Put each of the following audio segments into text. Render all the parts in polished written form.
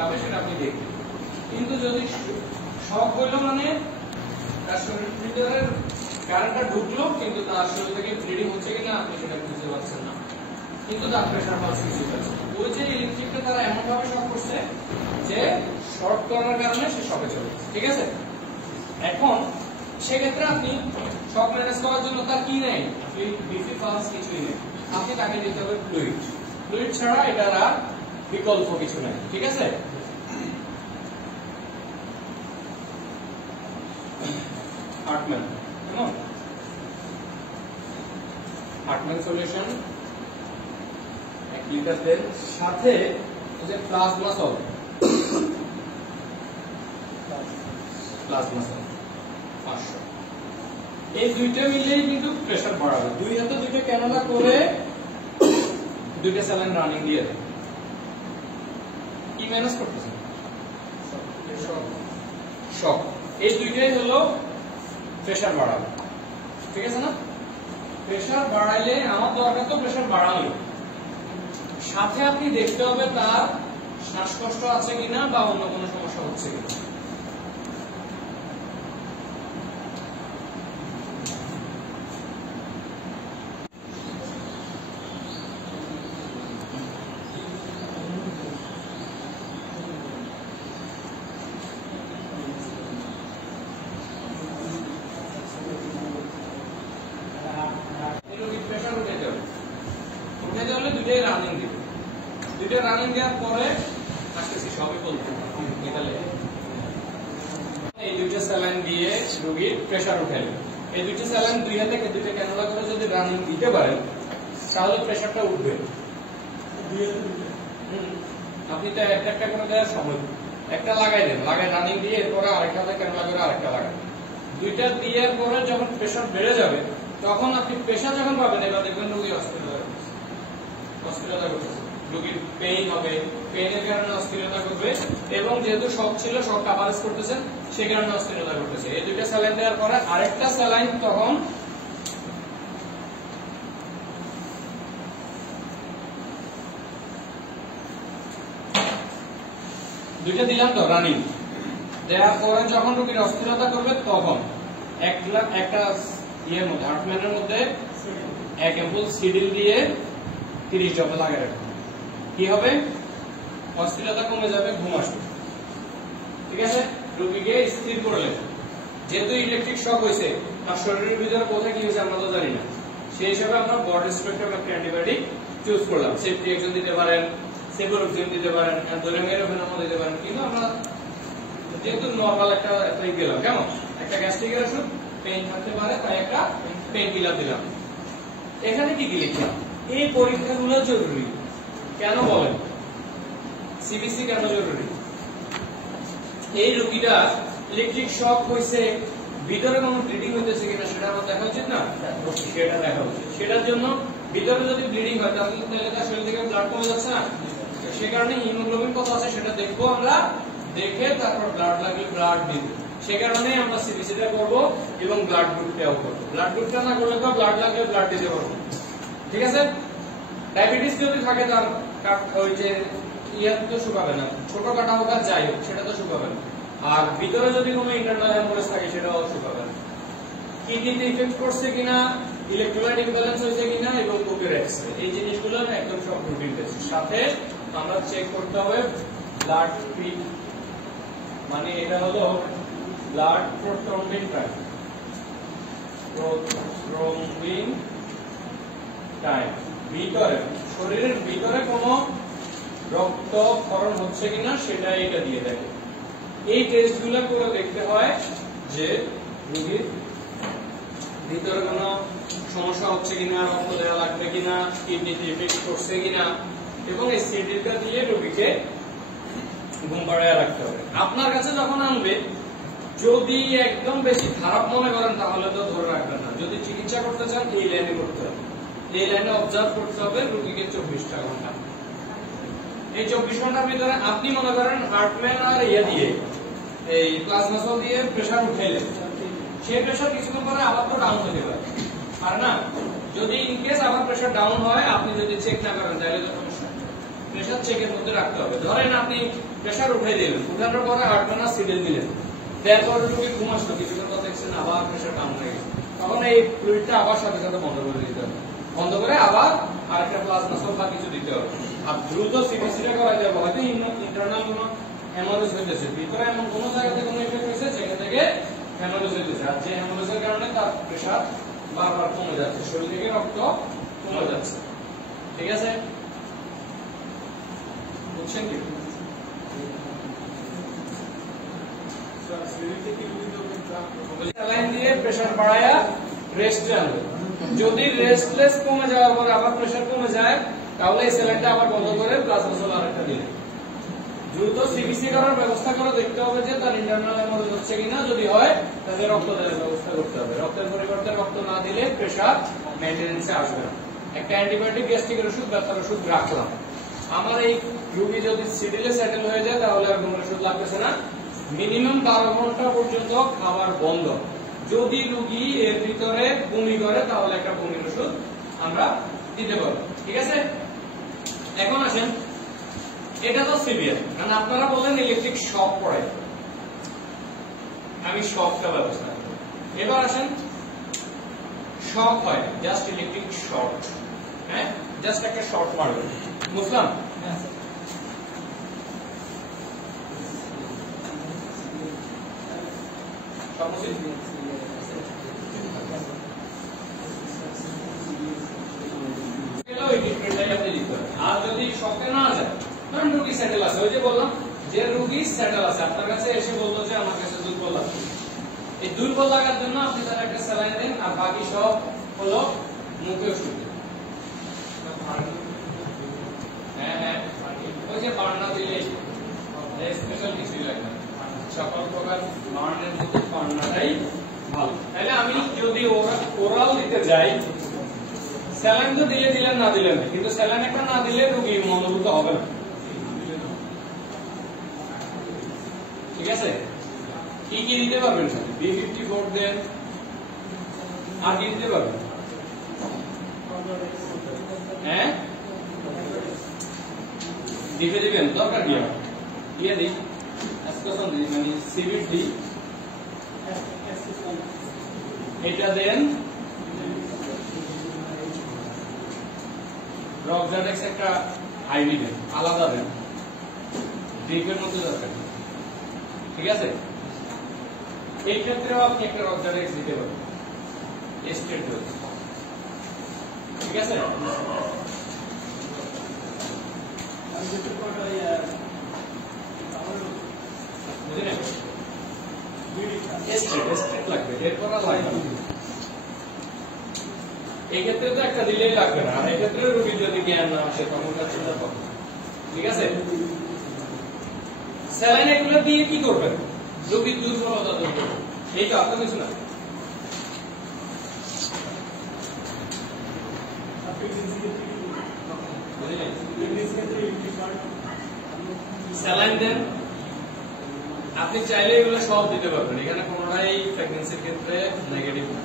যাবে সেটা আপনি দেখবেন। কিন্তু যদি শক হইলো মানে তার শরীরের ভিতরে কারেন্টটা ঢুকলো কিন্তু তার শরীর থেকে ব্লিডিং হচ্ছে কিনা আপনি সেটা বুঝতে পারছেন না, কিন্তু তার প্রেশার পালস কিছু পাচ্ছে। ওই যে ইলেকট্রিকটা তারা এমন ভাবে শক করছে যে শর্ট করার কারণে সে শকে চলে গেছে, ঠিক আছে। এখন সেক্ষেত্রে আপনি শক ম্যানেজ করার জন্য তার কি নেই, আপনি ডিসি পালস কিছুই নেই, আপনি তাকে দিতে হবে ফ্লুইড। ফ্লুইড ছাড়া এটার আর বিকল্প কিছু নেই, ঠিক আছে। হার্টম্যান কেমন, হার্টম্যান সলিউশন 1 লিটার তেল সাথে যে প্লাজমা সল্ট, প্লাজমা সল্ট 500, এই দুইটা মিলেই কিন্তু প্রেসার বাড়াবে। দুই হাতে দুইটা ক্যানোলা করে দুইটা স্যালাইন রানিং দিয়ে দেয়। কি ম্যানেজ করতেছেন, শক, এই দুইটাই হলো প্রেসার বাড়াবে, ঠিক আছে না। প্রেসার বাড়াইলে আমার দরকার তো প্রেসার বাড়ানো, সাথে আপনি দেখতে হবে তার শ্বাসকষ্ট আছে কিনা বা অন্য কোনো সমস্যা হচ্ছে কিনা। দুইটাই রানিং দিবে, দুইটা রানিং দেওয়ার পরে আসতেছি সবই বলতে এই দুইটা স্যালাইন দিয়ে রোগীর প্রেসার উঠাইলেন। এই দুইটা স্যালাইন দুই হাতে দুইটা ক্যানোলা করে যদি রানিং দিতে পারেন তাহলে প্রেসারটা উঠবে। আপনি তো একটা একটা করে দেওয়ার সময় একটা লাগাই দেন, লাগাই রানিং দিয়ে এরপরে আরেকটা ক্যানোলা করে আরেকটা লাগান। দুইটা দেওয়ার পরে যখন প্রেসার বেড়ে যাবে তখন আপনি প্রেসার যখন পাবেন এবার দেখবেন রোগী অস্থিরতা করতেছে, রোগীর পেইন হবে, পেইনের কারণে অস্থিরতা করবে, এবং যেহেতু শক ছিল শক কাভারেজ করতেছেন সে কারণে অস্থিরতা করতেছে। এই দুইটা স্যালাইন দেওয়ার পরে আরেকটা স্যালাইন তখন দুইটা দিলাম তো রানিং দেওয়ার পরে যখন রোগীর অস্থিরতা করবে তখন একটা ইয়ের মধ্যে হার্টম্যানের মধ্যে 1 অ্যাম্পুল সিডিল দিয়ে 30 ড্রপে লাগাই রাখবেন। কি হবে, অস্থিরতা কমে যাবে, ঘুম আসবে, ঠিক আছে। রোগীকে স্থির করলেন, যেহেতু ইলেকট্রিক শক হয়েছে আর শরীরের ভিতরে কোথায় কি হয়েছে আমরা তো জানি না, সেই হিসাবে আমরা ব্রড স্পেকট্রাম একটা অ্যান্টিবায়োটিক চুজ করলাম। সেফট্রিয়েক্সন দিতে পারেন, সেফোরোক্সিন দিতে পারেন, অ্যান্থোলেমিরোফেনামও দিতে পারেন, কিন্তু আমরা যেহেতু নরমাল একটা দিলাম, কেমন একটা গ্যাস্ট্রিকের ওষুধ, পেইন থাকতে পারে তাই একটা পেইন কিলার দিলাম। এখানে কি কি লিখলাম, এই পরীক্ষাগুলো জরুরি কেন বলেন, সিবিসি কেন জরুরি। এই রোগীটা ইলেকট্রিক শক হয়েছে, ভিতরে কোনো ব্লিডিং হইতেছে কিনা সেটা আমার দেখা উচিত না, সেটা দেখা উচিত। সেটার জন্য ভিতরে যদি ব্লিডিং হয় তাহলে তার শরীর থেকে ব্লাড কমে যাচ্ছে না, সে কারণে হিমোগ্লোবিন কত আছে সেটা দেখবো আমরা, দেখে তারপর ব্লাড লাগলে ব্লাড দিব। সে কারণে আমরা সিবিসিটা করব এবং ব্লাড গ্রুপটাও করবো। ব্লাড গ্রুপটা না করলে তো ব্লাড লাগলে ব্লাড দিতে পারবো, ঠিক আছে। ডায়াবেটিস যদি থাকে তার ওই যে ইয়া তো শুকাবে না, ছোট কাটা হোক আর যাই হোক সেটা তো শুকাবে না। আর ভিতরে যদি কোনো ইন্টারনাল হ্যামোরেজ থাকে সেটাও শুকাবে না। কিডনিতে ইফেক্ট করছে কিনা, ইলেকট্রোলাইট ইমব্যালেন্স হয়েছে কিনা এবং বুকের এক্সরে, এই জিনিসগুলো একদম সব রুটিন টেস্ট। সাথে আমরা চেক করতে হবে ব্লাড পিক, মানে এটা হলো blood prothrombin time, prothrombin time, ভিতরে শরীরের ভিতরে কোনো রক্ত ক্ষরণ হচ্ছে কিনা সেটা এটা দিয়ে দেখে। এই টেস্টগুলো করে দেখতে হয় যে রোগীর ভিতরে কোনো সমস্যা হচ্ছে কিনা, রক্ত দেওয়া লাগবে কিনা, কিডনিতে ইফেক্ট করছে কিনা, এবং এই সিডিটা দিয়ে রোগীকে ঘুম পাড়ায় রাখতে হবে। আপনার কাছে যখন আনবে যদি একদম বেশি খারাপ মনে করেন তাহলে তো ধরে রাখবেন না, যদি চিকিৎসা করতে চান এই লাইনে করতে হবে, এই লাইনে অবজার্ভ করতে হবে রোগীকে 24টা ঘন্টা। এই 24 ঘন্টার ভিতরে আপনি মনে করেন হার্টম্যান আর ইয়ে দিয়ে এই প্লাজমা সল দিয়ে প্রেসার উঠাইলেন, সেই প্রেসার কিছুক্ষণ পরে আবার তো ডাউন হতে পারে, আর না যদি ইনকেস আবার প্রেসার ডাউন হয় আপনি যদি চেক না করেন তাহলে তো সমস্যা। প্রেসার চেকের মধ্যে রাখতে হবে। ধরেন আপনি প্রেসার উঠে দিলেন, উঠানোর পরে হার্টম্যান আর সিডিল দিলেন, তারপর রোগী ঘুম আসলো, কিছুক্ষণ পর দেখছেন আবার প্রেসার ডাউন হয়ে গেছে, তখন এই ফ্লুইডটা আবার সাথে সাথে বন্ধ করে দিতে হবে, বন্ধ করে আবার আরেকটা প্লাজমা সব বা কিছু দিতে হবে। আর দ্রুত সিপিসিটা করা যাবে, হয়তো ইন্টারনাল কোনো হেমোরেজ হইতেছে, ভিতরে এমন কোনো জায়গাতে কোনো ইফেক্ট হয়েছে যেখান থেকে হেমোরেজ হইতেছে, আর যে হেমোরেজের কারণে তার প্রেসার বারবার কমে যাচ্ছে, শরীর থেকে রক্ত কমে যাচ্ছে। ঠিক আছে, বুঝছেন কি? স্যালাইন দিয়ে প্রেসার বাড়ায়া রেস্টে আনবে। যদি রেস্টলেস কমে যাওয়ার পর আবার প্রেসার কমে যায়, তাহলে এই স্যালাইনটা আবার বন্ধ করে প্লাজমা সেল আরেকটা দিলে দ্রুত সিবিসি করার ব্যবস্থা করে দেখতে হবে যে তার ইন্টারনাল হেমোরেজ হচ্ছে কিনা। যদি হয় তাহলে রক্ত দেওয়ার ব্যবস্থা করতে হবে। রক্তের পরিবর্তে রক্ত না দিলে প্রেসার মেইনটেনেন্সে আসবে না। একটা অ্যান্টিবায়োটিক, গ্যাস্ট্রিকের ওষুধ, ব্যথার ওষুধ রাখলাম। আমার এই রোগী যদি সিডিলে সেটেল হয়ে যায় তাহলে আর কোনো ওষুধ লাগতেছে না। মিনিমাম 12 ঘন্টা পর্যন্ত খাবার বন্ধ। যদি রোগী এর ভিতরে বমি করে তাহলে একটা বমির ওষুধ আমরা দিতে পারবো। ঠিক আছে, এখন আসেন, এটা তো সিভিয়ার, কারণ আপনারা বলেন ইলেকট্রিক শক পড়ে, আমি শকটা ব্যবস্থা করব। এবার আসেন, শক হয় জাস্ট ইলেকট্রিক শর্ট, হ্যাঁ, জাস্ট একটা শর্ট মারবে, বুঝলাম? আর যদি শকে না যায়, ধরেন রোগী সেটেল আছে, ওই যে বললাম যে রোগী সেটেল আছে, আপনার কাছে এসে বললো যে আমার কাছে দুর্বল লাগছে, এই দুর্বল লাগার জন্য আপনি তার একটা স্যালাইন দেন, আর বাকি সব হলো মুখে ওষুধ। হ্যাঁ হ্যাঁ, ওই যে বার্না দিলে স্পেশাল কিছুই লাগে না, সকল প্রকার বার্নের মধ্যে বার্নাটাই ভালো। তাহলে আমি যদি ওরাল দিতে যাই, স্যালাইন তো দিলে দিলেন, না দিলেন, কিন্তু স্যালাইন একটা না দিলে রোগী মনোভূত হবে না। ঠিক আছে, কি কি দিতে পারবেন? B54 দেন, আর কি দিতে পারবেন? হ্যাঁ, দিবেন, দরকার কি? ইয়ে দিই, এসকোসন দিই, মানে সিভিট দিই, এটা দেন, রক্সাডেক্স একটা আইভি দেন, আলাদা দেন, ড্রিপের মধ্যে দরকার। ঠিক আছে, এই ক্ষেত্রেও আপনি একটা রক্সাডেক্স দিতে পারেন, স্টেট ডোজ। ঠিক আছে, বুঝলেন? স্টেট লাগবে, এরপর আর লাগবে। এই ক্ষেত্রে তো একটা দিলেই লাগবে না, আর এই ক্ষেত্রে রোগীর যদি জ্ঞান না আসে তখন তার চিন্তা করবে। ঠিক আছে, স্যালাইন এগুলো দিয়ে কি করবেন? রোগীর দুর্বলতা দূর করবে, এই তো, আপনার কিছু না। স্যালাইন দেন, আপনি চাইলে এগুলো সব দিতে পারবেন, এখানে কোনোটাই প্রেগন্যান্সির ক্ষেত্রে নেগেটিভ না,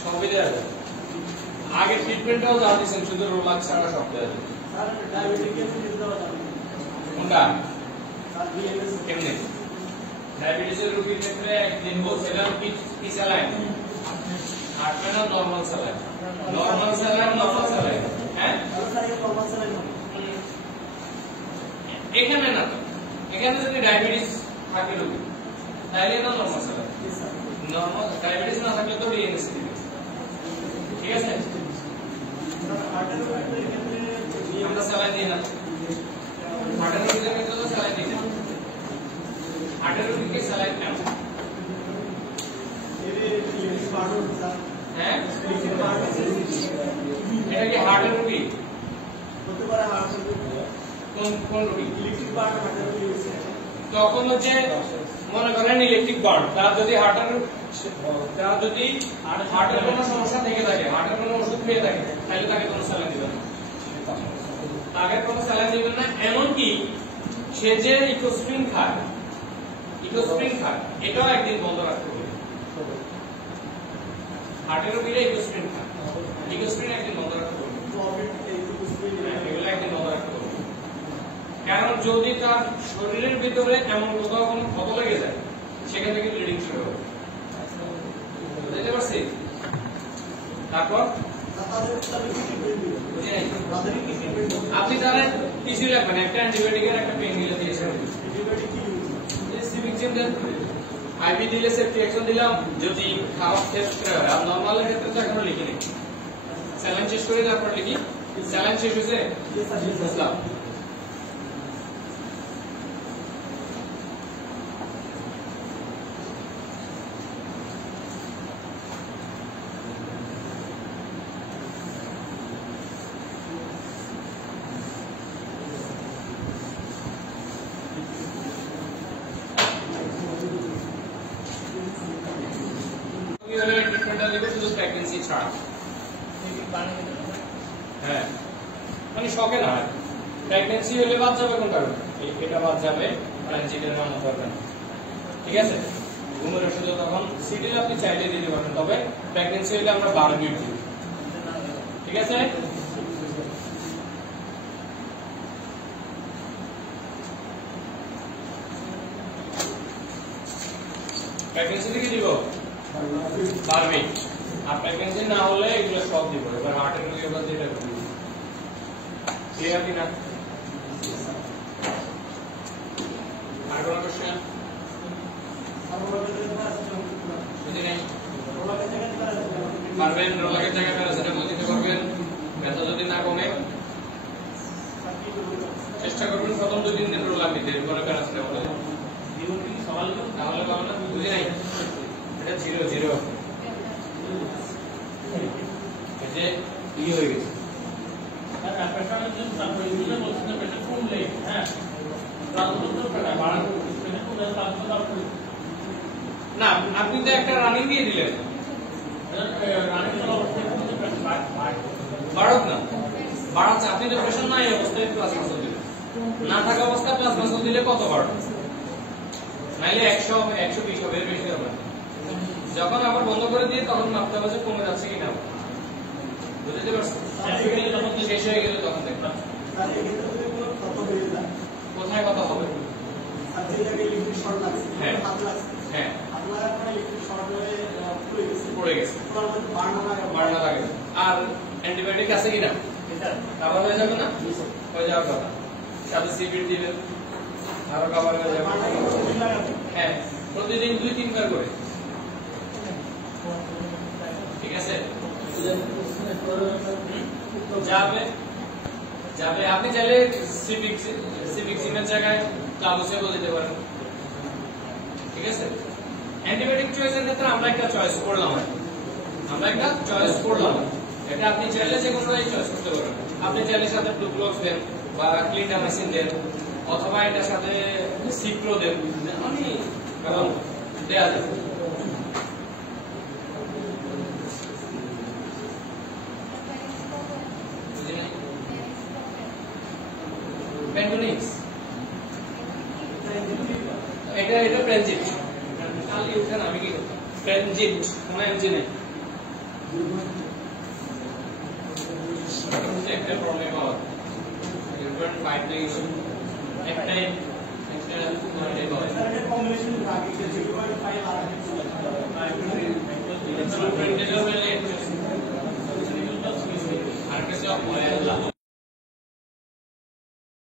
সবই দেওয়া যায়। আগে ট্রিটমেন্টটাও যা দিচ্ছেন, শুধু রোলাক্স ছাড়া সব দেওয়া যায়। কোনটা? কেমনে? ডায়াবেটিসের রোগীর ক্ষেত্রে একদিন বলছিলাম কি স্যালাইন? হার্টম্যান আর normal saline? Normal saline, normal saline, হ্যাঁ, এখানে না, এখানে যদি ডায়াবেটিস থাকে রোগী তাহলে না নরমাল স্যালাইন, নরমাল ডায়াবেটিস না থাকলে তো ডিএনএসি দিবে। ঠিক আছে, আমরা স্যালাইন দিই না, হার্টের রোগীদের ক্ষেত্রে তো স্যালাইন দিই না। হার্টের রোগীকে স্যালাইন কেন? হ্যাঁ, এটা কি হার্টের রোগী? কোন রোগী? তখন হচ্ছে মনে করেন ইলেকট্রিক বার্ন, তার যদি হার্টের কোনো সমস্যা থেকে থাকে, হার্টের কোনো ওষুধ খেয়ে থাকে, তাহলে তাকে কোনো স্যালাইন দিবেন না, তাকে কোনো স্যালাইন দিবেন না। এমনকি সে যে ইকোস্প্রিন খায়, এটাও একদিন বন্ধ রাখতে হবে। হার্টের রোগীরা ইকোস্প্রিন খায়, ইকোস্প্রিন একদিন বন্ধ রাখতে হবে। এগুলো একদিন মনে রাখতে হবে। কারণ যদি তার শরীরের ভিতরে এমন কোথাও কোনো ক্ষত লেগে যায় সেখান থেকে ব্লিডিং শুরু হবে। বুঝতে পারছি? তারপর আপনি জানেন কিছুই লাগবে না, একটা অ্যান্টিবায়োটিকের একটা পেইন কিলার দিয়েছেন, সিবিকজিন দেন, আইভি দিলে সেফটি অ্যাকশন দিলাম। যদি খারাপ ক্ষেত্রে হয় আর নরমালের ক্ষেত্রে তো এখনো লিখিনি, স্যালাইন শেষ করে তারপর লিখি। স্যালাইন শেষ হয়েছে বুঝলাম। শুধু প্রেগন্যান্সি ছাড়া, হ্যাঁ মানে শখে না, প্রেগন্যান্সি হলে বাদ যাবে কোন কারণে, এটা বাদ যাবে, ট্রানজিটের মান হবে না। ঠিক আছে, ঘুমের ওষুধে তখন সিডিল আপনি চাইলে দিতে পারেন, তবে প্রেগন্যান্সি হলে আমরা 12 মিনিট দিই। ঠিক আছে, প্রেগন্যান্সি থেকে দিব 12 মিনিট। আর প্রেগন্যান্সি না হলে এগুলো সব দিব। এবার হার্টের রোগী এবার যেটা করব, ক্লিয়ার কিনা? আর কোনো প্রশ্ন? বুঝি নাই? পারবেন রোলাকের জায়গায় প্যারাসিটামল দিতে পারবেন, ব্যথা যদি না কমে চেষ্টা করবেন প্রথম 2-3 দিন রোলাক দিতে, এরপরে প্যারাসিটামল দিতে। তাহলে পাবো না, বুঝি নাই? এটা 0-0 এতে ই হয়ে গেছে। না আপনি তো একটা রানিং দিয়ে দিলেন, বাড়ক না, বাড়াচ্ছে। আপনি তো প্রেশার নাই অবস্থায় প্লাস মাসল দিলেন, না থাকা অবস্থায় প্লাস মাসল দিলে কত বাড়বে? নাইলে 100-120 হবে, এর বেশি হবে। যখন আবার বন্ধ করে দিয়ে তখন মাপতে হবে যে কমে যাচ্ছে কিনা। বুঝতে পারছেন? যখন শেষ হয়ে গেলে তখন দেখবেন কোথায় কথা হবে। হ্যাঁ হ্যাঁ পড়ে গেছে, বাড়না লাগে। আর অ্যান্টিবায়োটিক আছে কিনা কাভার হয়ে যাবে না? হয়ে যাওয়ার কথা। সাথে সিবিড দিবেন, আরো কাভার হয়ে যাবে। হ্যাঁ প্রতিদিন 2-3 বার করে। ঠিক আছে, যাবে যাবে। আপনি চাইলে সিবিক্সিনের জায়গায় ক্লাবুসেবল দিতে পারেন। ঠিক আছে, অ্যান্টিবায়োটিক চয়েসের ক্ষেত্রে আমরা একটা চয়েস করলাম, এটা আপনি চাইলে যে কোনোটাই চয়েস করতে পারেন। আপনি চাইলে সাথে ডুপ্লক্স দেন বা ক্লিন্ডামাইসিন দেন, অথবা এটার সাথে সিপ্রো দেন, আমি কারণ দেয়া যাবে। এটা প্রেনজিট, খালি উঠেন আমি কি করতাম, প্রেনজিট কোনো এমজি নেই। একটা প্রবলেম হওয়ার 0.5 লেগেছে একটাই, আর কিছু